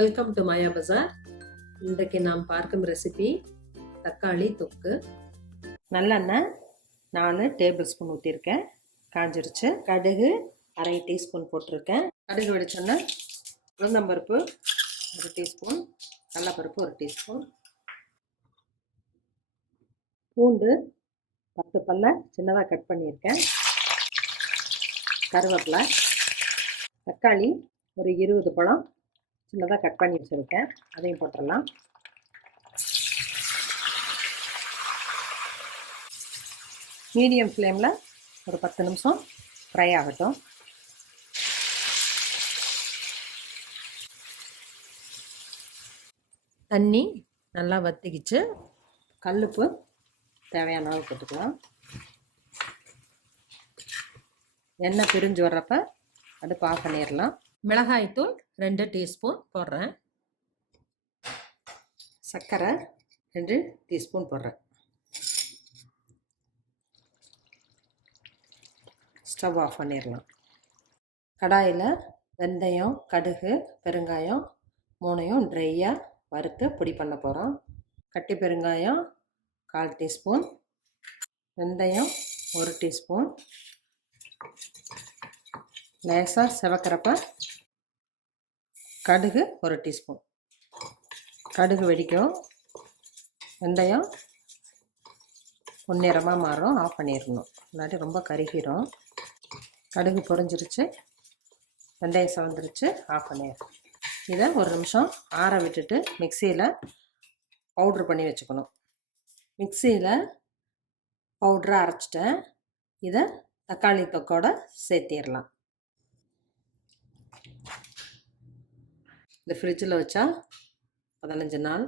Welcome to மாயா பஜார். இன்றைக்கு நாம் பார்க்கும் ரெசிபி தக்காளி தொக்கு. நல்லெண்ணெய் 4 டேபிள் ஸ்பூன் ஊற்றிருக்கேன், காஞ்சிருச்சு. கடுகு 1/2 டீஸ்பூன் போட்டிருக்கேன். கடுகு வெடிச்சோன்னா உளுந்தம்பருப்பு 1 டீஸ்பூன், கடலைப்பருப்பு 1 டீஸ்பூன், பூண்டு 10 பல்ல சின்னதாக கட் பண்ணியிருக்கேன், கருவேப்பிலை, தக்காளி ஒரு 20 பழம் சின்னதாக கட் பண்ணி வச்சுருக்கேன், அதையும் போட்டுடலாம். மீடியம் ஃப்ளேமில் ஒரு 10 நிமிஷம் ஃப்ரை ஆகட்டும். தண்ணி நல்லா வத்திக்கிச்சு. கல்லுப்பு தேவையான அளவு போட்டுக்கலாம். எண்ணெய் பிரிஞ்சு வர்றப்ப அடுப்பு ஆஃப் பண்ணிடலாம். மிளகாய்த்தூள் 2 டீஸ்பூன் போடுறேன். சர்க்கரை 2 டீஸ்பூன் போடுறேன். ஸ்டவ் ஆஃப் பண்ணிடலாம். கடாயில் வெந்தயம், கடுகு, பெருங்காயம் 3 ட்ரையாக வறுத்து பொடி பண்ண போகிறோம். கட்டி பெருங்காயம் 1/4 டீஸ்பூன், வெந்தயம் 1 டீஸ்பூன், லேசாக செவக்கிறப்ப கடுகு 1 டீஸ்பூன். கடுகு வெடிக்கும், வெந்தயம் பொன்னிறமாக மாறும், ஆஃப் பண்ணிடணும், இல்லாட்டி ரொம்ப கருகிடும். கடுகு பொரிஞ்சிருச்சு, வெந்தயம் செவந்துருச்சு, ஆஃப் பண்ணிடணும். இதை 1 நிமிஷம் ஆற விட்டுட்டு மிக்சியில் பவுட்ரு பண்ணி வச்சுக்கணும். மிக்சியில் பவுட்ரை அரைச்சிட்டேன். இதை தக்காளி தொக்கோட சேர்த்திடலாம். இந்த ஃப்ரிட்ஜில் வச்சா 15 நாள்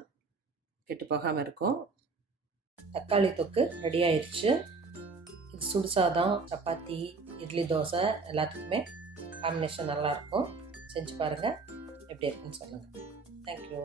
கெட்டு போகாமல் இருக்கும். தக்காளி தொக்கு ரெடி ஆயிடுச்சு. இது சுடுசாதம், சப்பாத்தி, இட்லி, தோசை எல்லாத்துக்குமே காம்பினேஷன் நல்லாயிருக்கும். செஞ்சு பாருங்கள், எப்படி இருக்குன்னு சொல்லுங்கள். தேங்க்யூ.